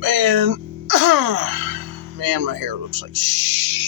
Man, man, my hair looks like shooey.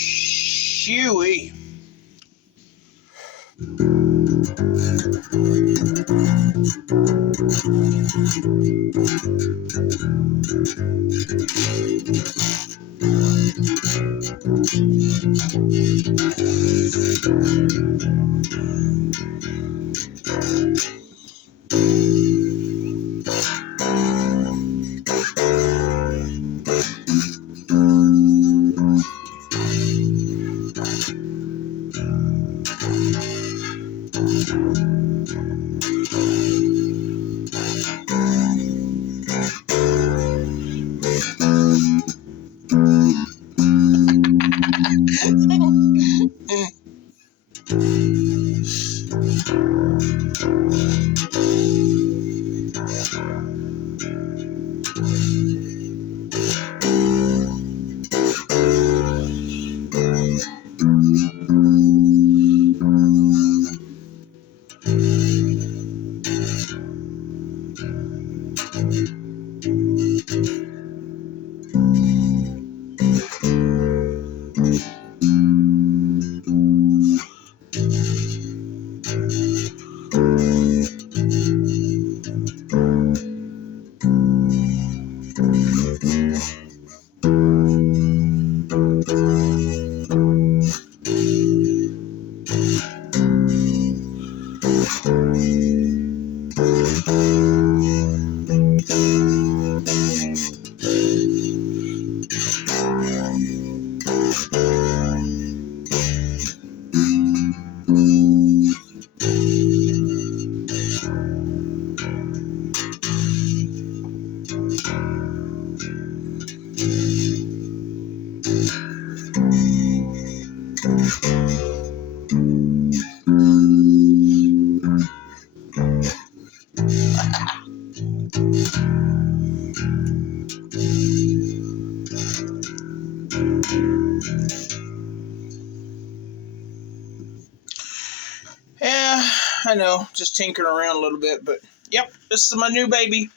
Yeah, I know, just tinkering around a little bit, but yep, this is my new baby.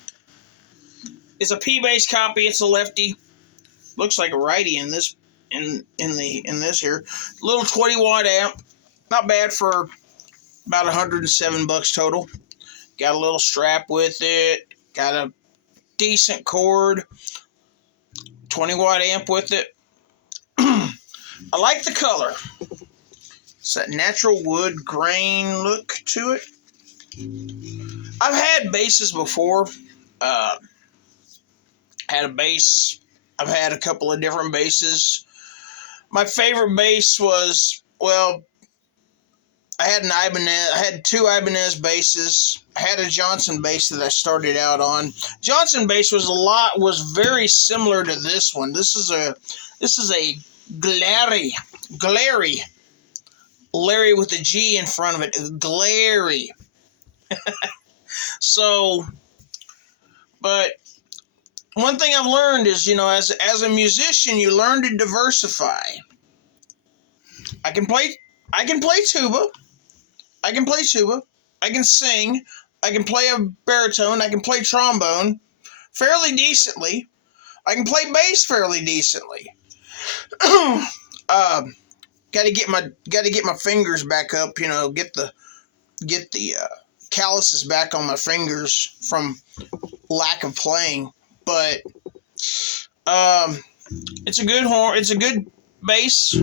It's a P-bass copy. It's a lefty. Looks like a righty in this in this here. Little 20-watt amp. Not bad for about $107 total. Got a little strap with it. Got a decent cord. 20-watt amp with it. I like the color. It's that natural wood grain look to it. I've had basses before. Had a bass. I've had a couple of different basses. My favorite bass was, well, I had an Ibanez. I had two Ibanez basses. I had a Johnson bass that I started out on. Johnson bass was very similar to this one. This is a Glarry, Larry with a G in front of it. Glary. So, but one thing I've learned is, as a musician, you learn to diversify. I can play I can play tuba. I can play tuba. I can sing. I can play a baritone. I can play trombone fairly decently. I can play bass fairly decently. uh, got to get my fingers back up. You know, get the calluses back on my fingers from lack of playing. But it's a good horn. It's a good bass.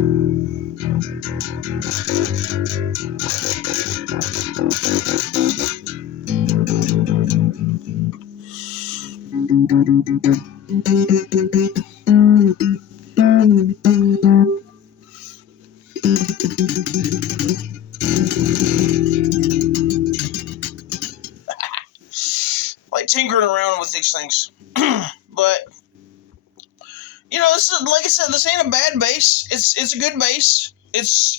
Like tinkering around with these things. But you know, this is, like I said, this ain't a bad bass. It's a good bass. It's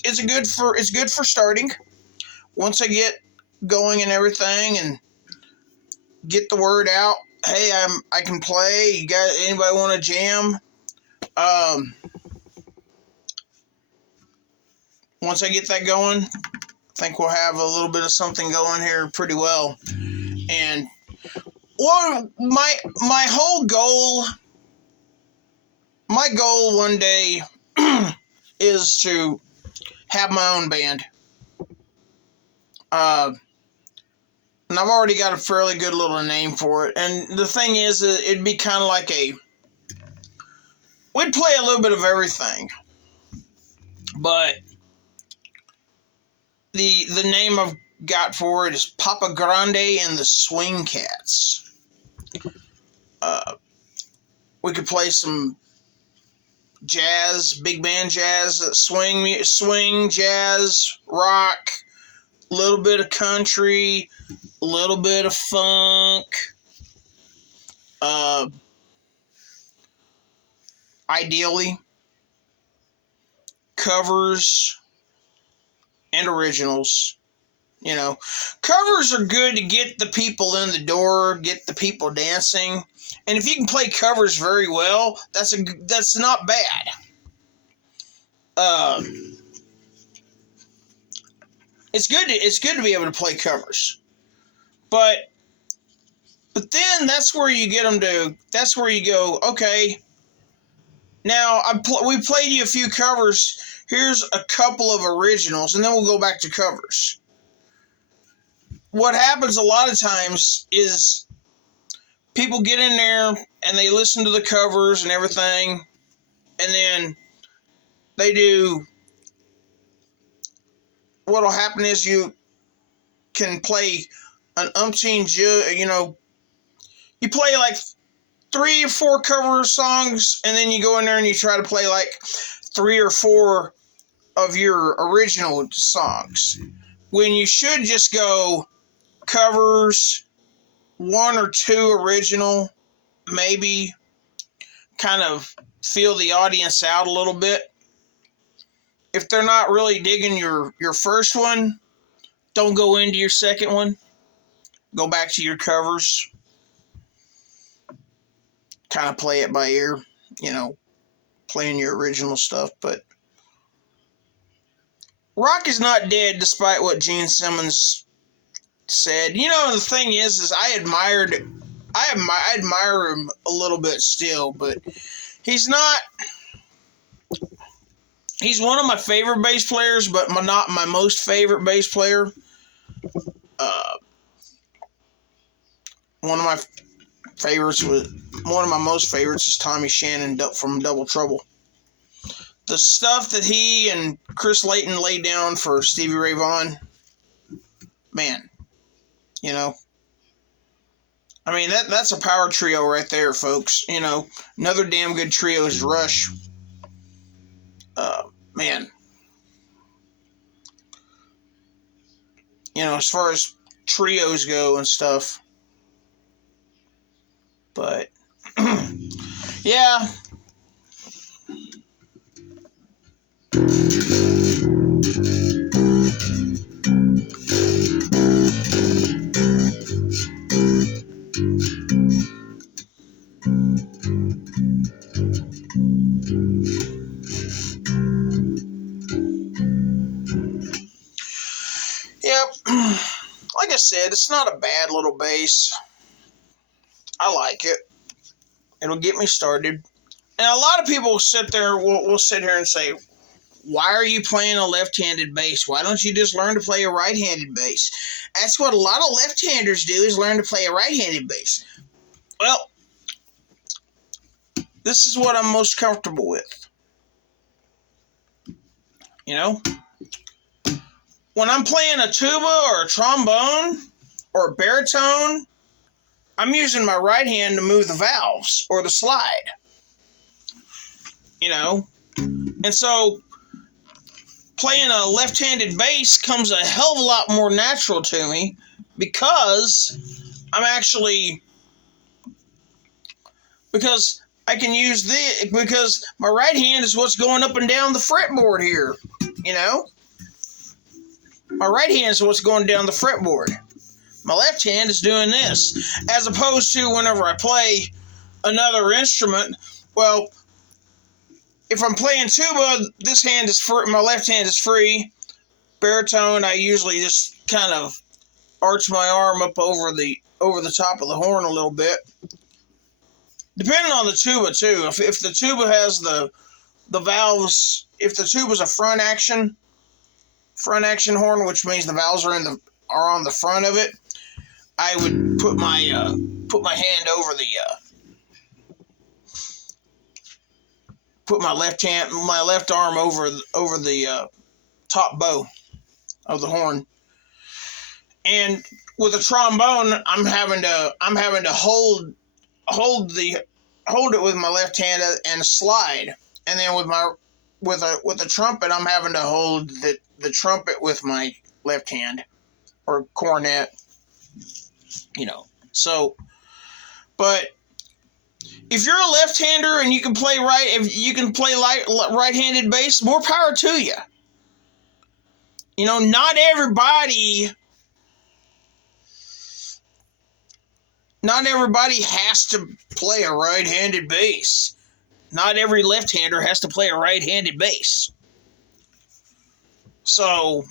good for starting. Once I get going and everything and get the word out, hey, I can play. You got anybody want to jam? Once I get that going, I think we'll have a little bit of something going here pretty well. And well, my whole goal, my goal one day is to have my own band. And I've already got a fairly good little name for it. And the thing is, it'd be kind of like we'd play a little bit of everything. But the name I've got for it is Papa Grande and the Swing Cats. We could play some jazz, big band jazz, swing, jazz, rock, a little bit of country, a little bit of funk. Ideally, covers and originals. You know, covers are good to get the people in the door, get the people dancing. And if you can play covers very well, that's not bad. It's good to be able to play covers. But then that's where you get them to. That's where you go. Okay. Now we played you a few covers. Here's a couple of originals, and then we'll go back to covers. What happens a lot of times is people get in there and they listen to the covers and everything, and then they do. What'll happen is you can play an umpteen, you play like 3 or 4 cover songs, and then you go in there and you try to play like 3 or 4 of your original songs, when you should just go covers, 1 or 2 original, maybe kind of feel the audience out a little bit. If they're not really digging your first one, don't go into your second one. Go back to your covers. Kind of play it by ear, playing your original stuff. But rock is not dead, despite what Gene Simmons said. The thing is I admire him a little bit still, but he's not. He's one of my favorite bass players, but not my most favorite bass player. One of my most favorites is Tommy Shannon from Double Trouble. The stuff that he and Chris Layton laid down for Stevie Ray Vaughan, man, I mean, that's a power trio right there, folks. Another damn good trio is Rush. Man. As far as trios go and stuff. But, yeah. like I said, it's not a bad little bass. I like it. It'll get me started. And a lot of people will sit here and say, why are you playing a left-handed bass? Why don't you just learn to play a right-handed bass? That's what a lot of left-handers do, is learn to play a right-handed bass. Well, this is what I'm most comfortable with. You know? When I'm playing a tuba or a trombone or a baritone, I'm using my right hand to move the valves or the slide. You know? And so playing a left-handed bass comes a hell of a lot more natural to me, because I can use because my right hand is what's going up and down the fretboard here, you know? My right hand is what's going down the fretboard. My left hand is doing this, as opposed to whenever I play another instrument. Well, if I'm playing tuba, this hand is free, my left hand is free. Baritone, I usually just kind of arch my arm up over the top of the horn a little bit. Depending on the tuba too. If the tuba has the valves, if the tuba's a front action horn, which means the valves are on the front of it, I would put my hand over put my left arm over the top bow of the horn. And with a trombone, I'm having to hold it with my left hand and slide. And then with a trumpet, I'm having to hold the trumpet with my left hand, or cornet, you know. So, but if you're a left-hander and you can play right-handed bass, more power to you. You know, not everybody has to play a right-handed bass. Not every left-hander has to play a right-handed bass. So,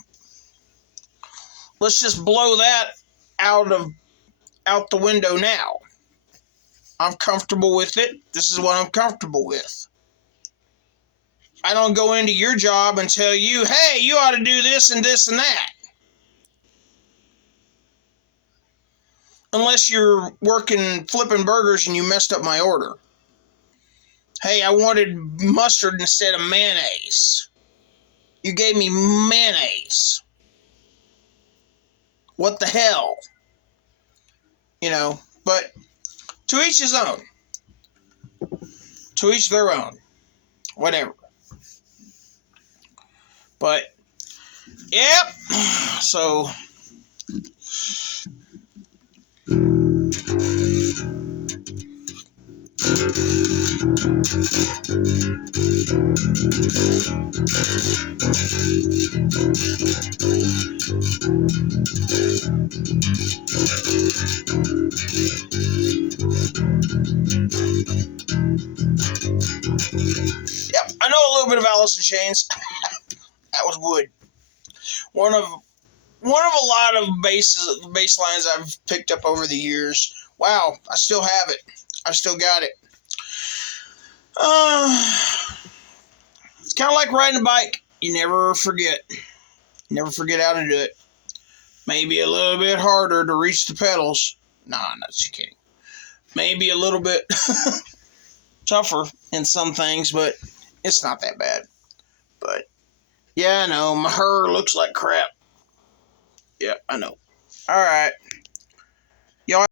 let's just blow that out the window now. I'm comfortable with it. This is what I'm comfortable with. I don't go into your job and tell you, hey, you ought to do this and this and that. Unless you're working flipping burgers and you messed up my order. Hey, I wanted mustard instead of mayonnaise. You gave me mayonnaise. What the hell? You know, but to each his own. To each their own. Whatever. But, yep. So, yep, I know a little bit of Alice in Chains. That was wood. One of a lot of bass lines I've picked up over the years. Wow, I still have it. I've still got it. It's kind of like riding a bike. You never forget. You never forget how to do it. Maybe a little bit harder to reach the pedals. Nah, I'm not just kidding. Maybe a little bit tougher in some things, but it's not that bad. But, yeah, I know. My hair looks like crap. Yeah, I know. All right. Y'all